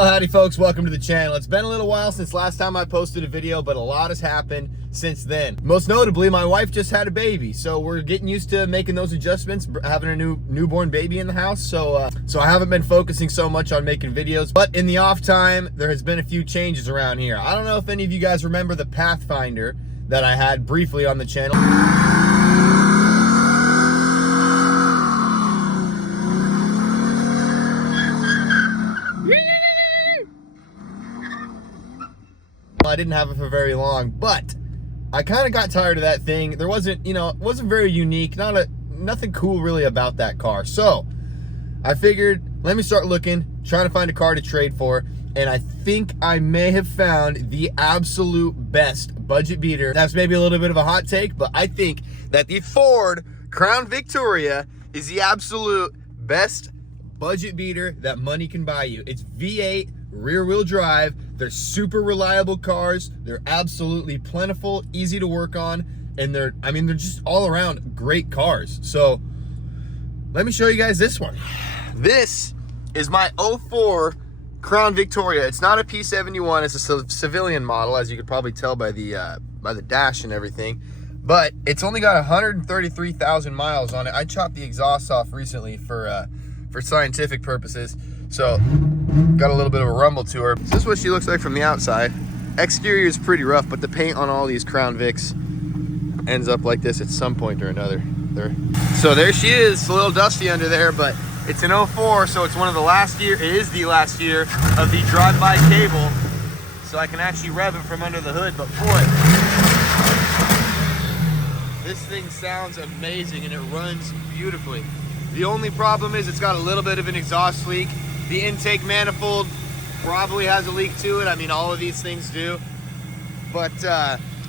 Well, howdy folks, welcome to the channel. It's been a little while since last time I posted a video, but a lot has happened since then. Most notably, my wife just had a baby, so we're getting used to making those adjustments, having a newborn baby in the house. So I haven't been focusing so much on making videos, but in the off time, there has been a few changes around here. I don't know if any of you guys remember the Pathfinder that I had briefly on the channel. I didn't have it for very long, but I kind of got tired of that thing. There wasn't, it wasn't very unique, nothing cool really about that car. So I figured, let me start looking, trying to find a car to trade for, and I think I may have found the absolute best budget beater. That's maybe a little bit of a hot take, but I think that the Ford Crown Victoria is the absolute best budget beater that money can buy you. It's V8 rear-wheel drive. They're super reliable cars. They're absolutely plentiful, easy to work on, and they're just all around great cars. So let me show you guys this one. This is my 04 Crown Victoria. It's not a P71, it's a civilian model, as you could probably tell by the dash and everything. But it's only got 133,000 miles on it. I chopped the exhaust off recently for scientific purposes. So got a little bit of a rumble to her. So this is what she looks like from the outside. Exterior is pretty rough, but the paint on all these Crown Vics ends up like this at some point or another. So there she is. It's a little dusty under there, but it's an 04, so it's one of the last year. It is the last year of the drive-by cable, so I can actually rev it from under the hood. But boy, this thing sounds amazing and it runs beautifully. The only problem is it's got a little bit of an exhaust leak. The intake manifold probably has a leak to it. I mean, all of these things do. But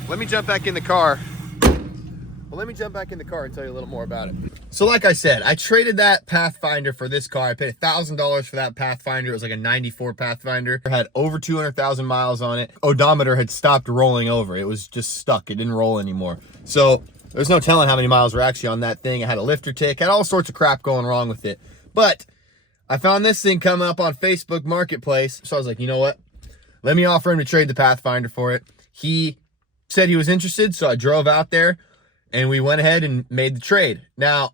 let me jump back in the car. Well, let me jump back in the car and tell you a little more about it. So like I said, I traded that Pathfinder for this car. I paid $1,000 for that Pathfinder. It was like a 94 Pathfinder. It had over 200,000 miles on it. Odometer had stopped rolling over. It was just stuck. It didn't roll anymore. So there's no telling how many miles were actually on that thing. It had a lifter tick, had all sorts of crap going wrong with it. But I found this thing come up on Facebook Marketplace. So I was like, you know what? Let me offer him to trade the Pathfinder for it. He said he was interested, so I drove out there and we went ahead and made the trade. Now,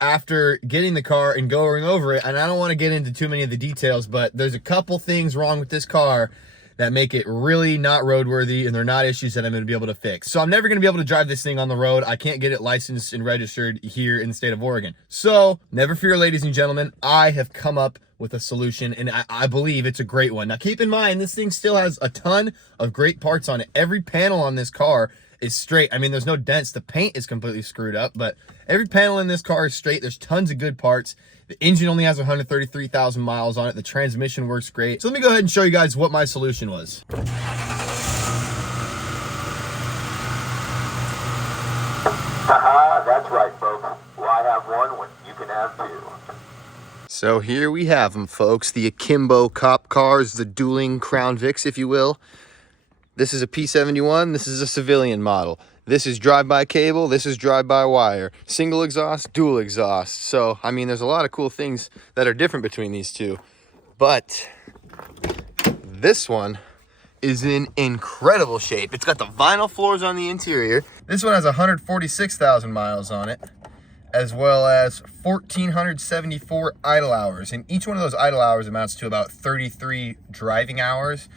after getting the car and going over it, and I don't want to get into too many of the details, but there's a couple things wrong with this car that make it really not roadworthy, and they're not issues that I'm going to be able to fix. So I'm never going to be able to drive this thing on the road. I can't get it licensed and registered here in the state of Oregon. So never fear, ladies and gentlemen, I have come up with a solution, and I believe it's a great one. Now keep in mind, this thing still has a ton of great parts on it. Every panel on this car is straight. I mean, there's no dents. The paint is completely screwed up, but every panel in this car is straight. There's tons of good parts. The engine only has 133,000 miles on it. The transmission works great. So let me go ahead and show you guys what my solution was. That's right, folks. Why have one when you can have two? So here we have them, folks. The akimbo cop cars, the dueling Crown Vics, if you will. This is a P71. This is a civilian model. This is drive-by cable, this is drive-by-wire. Single exhaust, dual exhaust. So, I mean, there's a lot of cool things that are different between these two. But this one is in incredible shape. It's got the vinyl floors on the interior. This one has 146,000 miles on it, as well as 1,474 idle hours. And each one of those idle hours amounts to about 33 driving hours.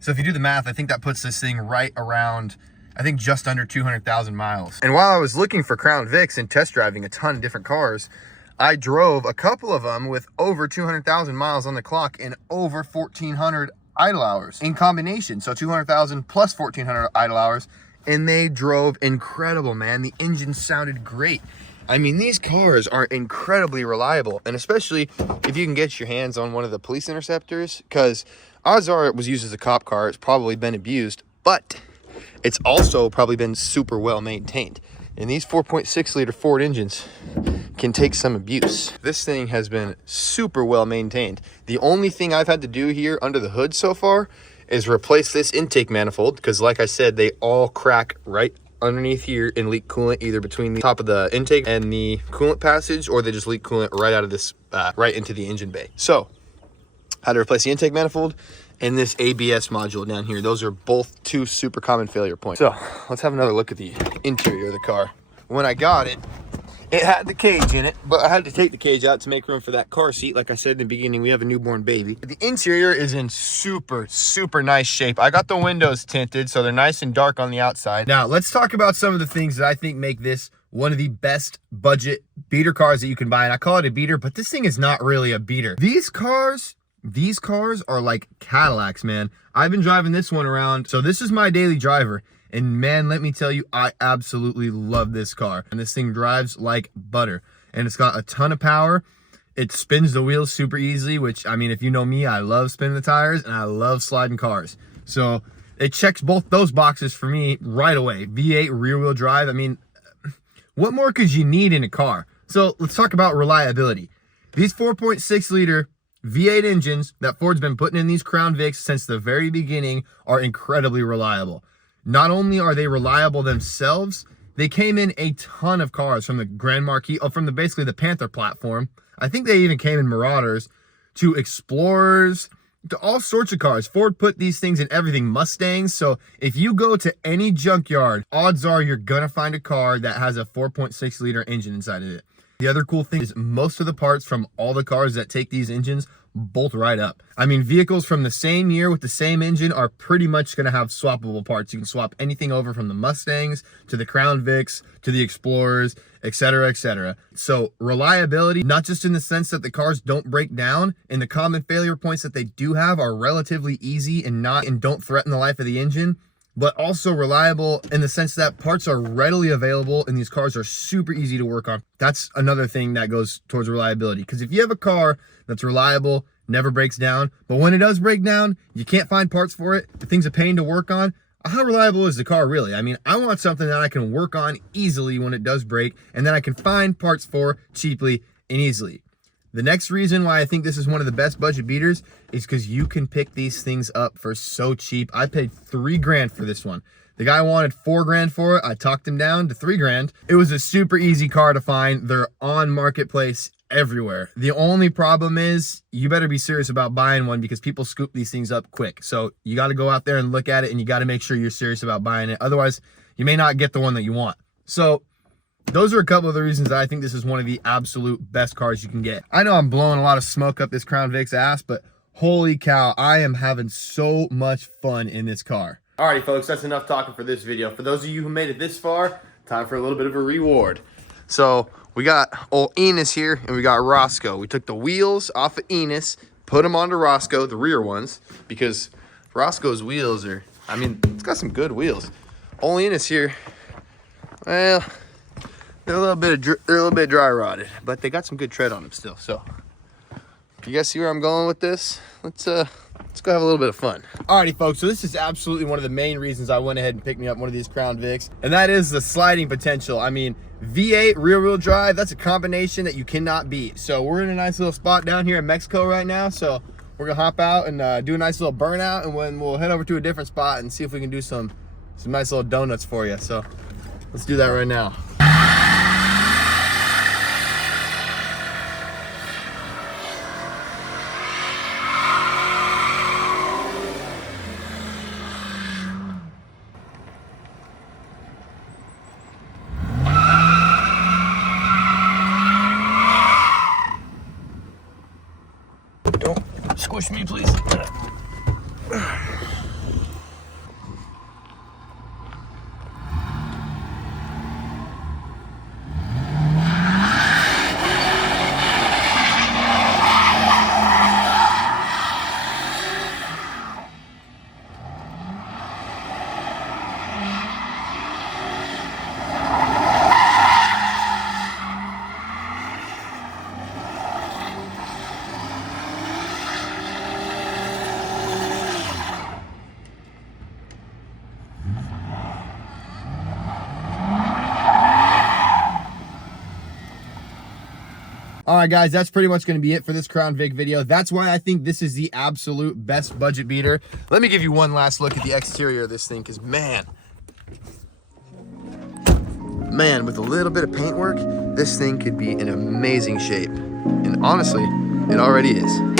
So if you do the math, I think that puts this thing right around, I think just under 200,000 miles. And while I was looking for Crown Vics and test driving a ton of different cars, I drove a couple of them with over 200,000 miles on the clock and over 1,400 idle hours in combination. So 200,000 plus 1,400 idle hours, and they drove incredible, man. The engine sounded great. I mean, these cars are incredibly reliable, and especially if you can get your hands on one of the police interceptors, because odds are it was used as a cop car. It's probably been abused, but it's also probably been super well maintained. And these 4.6 liter Ford engines can take some abuse. This thing has been super well maintained. The only thing I've had to do here under the hood so far is replace this intake manifold, because like I said, they all crack right underneath here and leak coolant either between the top of the intake and the coolant passage, or they just leak coolant right out of this, right into the engine bay. So Had to replace the intake manifold and this ABS module down here. Those are both two super common failure points. So let's have another look at the interior of the car. When I got it, it had the cage in it, but I had to take the cage out to make room for that car seat. Like I said in the beginning, we have a newborn baby. The interior is in super, super nice shape. I got the windows tinted, so they're nice and dark on the outside. Now, let's talk about some of the things that I think make this one of the best budget beater cars that you can buy. And I call it a beater, but this thing is not really a beater. These cars are like Cadillacs, man. I've been driving this one around. So this is my daily driver. And man, let me tell you, I absolutely love this car. And this thing drives like butter. And it's got a ton of power. It spins the wheels super easily, which, I mean, if you know me, I love spinning the tires and I love sliding cars. So it checks both those boxes for me right away. V8 rear wheel drive. I mean, what more could you need in a car? So let's talk about reliability. These 4.6 liter V8 engines that Ford's been putting in these Crown Vics since the very beginning are incredibly reliable. Not only are they reliable themselves, they came in a ton of cars from the Grand Marquis, from basically the Panther platform. I think they even came in Marauders, to Explorers, to all sorts of cars. Ford put these things in everything, Mustangs. So if you go to any junkyard, odds are you're gonna find a car that has a 4.6 liter engine inside of it. The other cool thing is most of the parts from all the cars that take these engines bolt right up. I mean, vehicles from the same year with the same engine are pretty much going to have swappable parts. You can swap anything over from the Mustangs to the Crown Vics to the Explorers, etc., etc. So reliability, not just in the sense that the cars don't break down, and the common failure points that they do have are relatively easy and don't threaten the life of the engine, but also reliable in the sense that parts are readily available and these cars are super easy to work on. That's another thing that goes towards reliability. Because if you have a car that's reliable, never breaks down, but when it does break down, you can't find parts for it, the thing's a pain to work on, how reliable is the car really? I mean, I want something that I can work on easily when it does break, and then I can find parts for cheaply and easily. The next reason why I think this is one of the best budget beaters is because you can pick these things up for so cheap. I paid $3 grand for this one. The guy wanted $4 grand for it. I talked him down to $3 grand. It was a super easy car to find. They're on Marketplace everywhere. The only problem is you better be serious about buying one because people scoop these things up quick. So you got to go out there and look at it, and you got to make sure you're serious about buying it. Otherwise, you may not get the one that you want. So those are a couple of the reasons that I think this is one of the absolute best cars you can get. I know I'm blowing a lot of smoke up this Crown Vic's ass, but holy cow, I am having so much fun in this car. Alrighty folks, that's enough talking for this video. For those of you who made it this far, time for a little bit of a reward. So we got old Enos here and we got Roscoe. We took the wheels off of Enos, put them onto Roscoe, the rear ones, because Roscoe's wheels are, I mean, it's got some good wheels. Old Enos here, well, they're a little bit dry rotted, but they got some good tread on them still. So, you guys see where I'm going with this? Let's go have a little bit of fun. Alrighty, folks. So this is absolutely one of the main reasons I went ahead and picked me up one of these Crown Vics, and that is the sliding potential. I mean, V8 rear-wheel drive. That's a combination that you cannot beat. So we're in a nice little spot down here in Mexico right now. So we're gonna hop out and do a nice little burnout, and then we'll head over to a different spot and see if we can do some nice little donuts for you. So let's do that right now. Don't squish me, please. All right, guys, that's pretty much going to be it for this Crown Vic video. That's why I think this is the absolute best budget beater. Let me give you one last look at the exterior of this thing, because man, with a little bit of paintwork, this thing could be in amazing shape. And honestly, it already is.